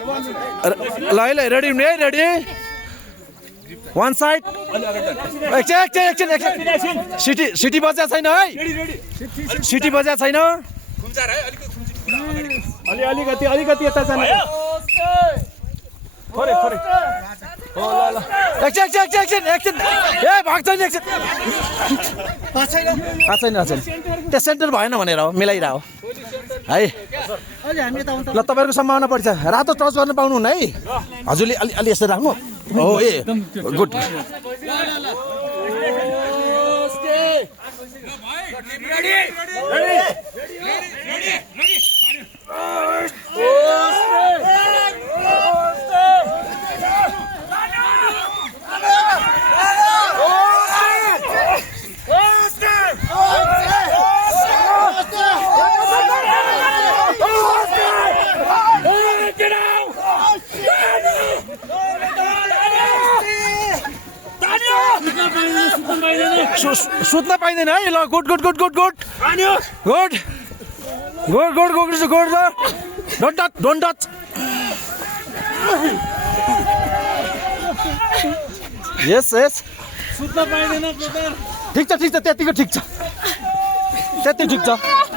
ल है ल रेडी हुने है रेडी वान साइड एकछिन सिटी बजा छैन है सिटी बजा छैन अलिकति यता जानु थोरै एकछिन ए भाग छैन एकछिन छैन त्यहाँ सेन्टर भएन भनेर हो मिलाइरह है ल तपाईँहरूको सम्भावना बढी छ रातो टच गर्न पाउनु हुन्न है हजुरले अलि यसरी राख्नु हो ए गुड सुत्न पाइँदैन है ल गुड डोन्ट टच यस सुत्न पाइँदैन ठिक छ त्यतिको ठिक छ